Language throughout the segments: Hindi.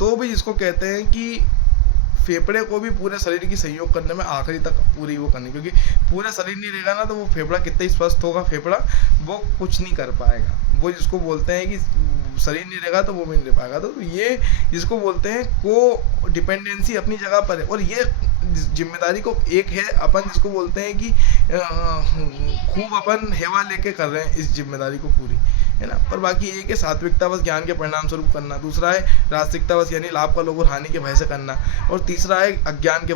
तो भी जिसको कहते हैं कि फेफड़े को भी पूरे शरीर की सहयोग करने में आखिरी तक पूरी वो करनी, क्योंकि पूरा शरीर नहीं रहेगा ना तो वो फेफड़ा कितना ही स्वस्थ होगा, फेफड़ा वो कुछ नहीं कर पाएगा। वो जिसको बोलते हैं कि शरीर नहीं रहेगा तो वो भी नहीं रह पाएगा। तो ये जिसको बोलते हैं को डिपेंडेंसी अपनी जगह पर है, और ये जिम्मेदारी को एक है अपन जिसको बोलते हैं कि खूब अपन हेवा लेके कर रहे हैं इस जिम्मेदारी को पूरी, है ना। पर बाकी एक है सात्विकता बस ज्ञान के परिणाम स्वरूप करना, दूसरा है राजसिकता बस यानी लाभ का लोभ और हानि के भय से करना, और तीसरा है अज्ञान के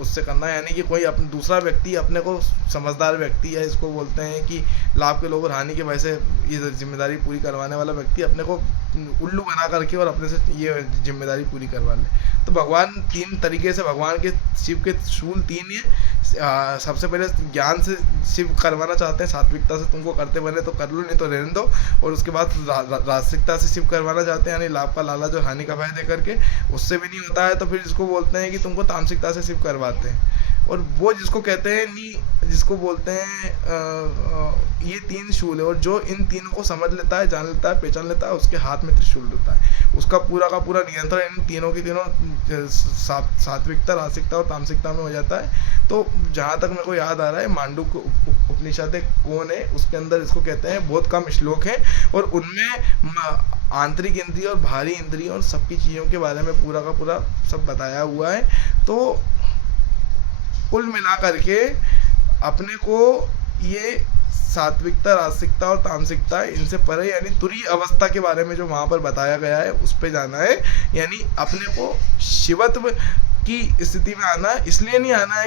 उससे करना, यानी कि कोई अपने दूसरा व्यक्ति अपने को समझदार व्यक्ति है, इसको बोलते हैं कि लाभ के लोभ और हानि के भय से ये जिम्मेदारी पूरी करवाने वाला व्यक्ति अपने को उल्लू बना करके और अपने से ये जिम्मेदारी पूरी करवा ले। तो भगवान तीन तरीके से, भगवान के शिव के शूल तीन ही है। सबसे पहले ज्ञान से शिव करवाना चाहते हैं, सात्विकता से तुमको करते बने तो कर लो, नहीं तो रहने दो। और उसके बाद राजसिकता से शिव करवाना चाहते हैं, यानी लाभ का लालच और हानि का भय दे करके, उससे भी नहीं होता है तो फिर इसको बोलते हैं कि तुमको तामसिकता से शिव करवाते हैं। और वो जिसको कहते हैं नी, जिसको बोलते हैं ये तीन शूल है, और जो इन तीनों को समझ लेता है, जान लेता है, पहचान लेता है, उसके हाथ में त्रिशूल रहता है, उसका पूरा का पूरा नियंत्रण इन तीनों की तीनों सात्विकता, रासिकता और तामसिकता में हो जाता है। तो जहाँ तक मेरे को याद आ रहा है, मांडूक्य उपनिषद कौन है, उसके अंदर इसको कहते हैं, बहुत कम श्लोक हैं और उनमें आंतरिक इंद्रिय और बाहरी इंद्रिय और सबकी चीज़ों के बारे में पूरा का पूरा सब बताया हुआ है। तो कुल मिला करके अपने को ये सात्विकता, रासिकता और तामसिकता इनसे परे यानी तुरीय अवस्था के बारे में जो वहाँ पर बताया गया है उस पे जाना है, यानी अपने को शिवत्व की स्थिति में आना है। इसलिए नहीं आना है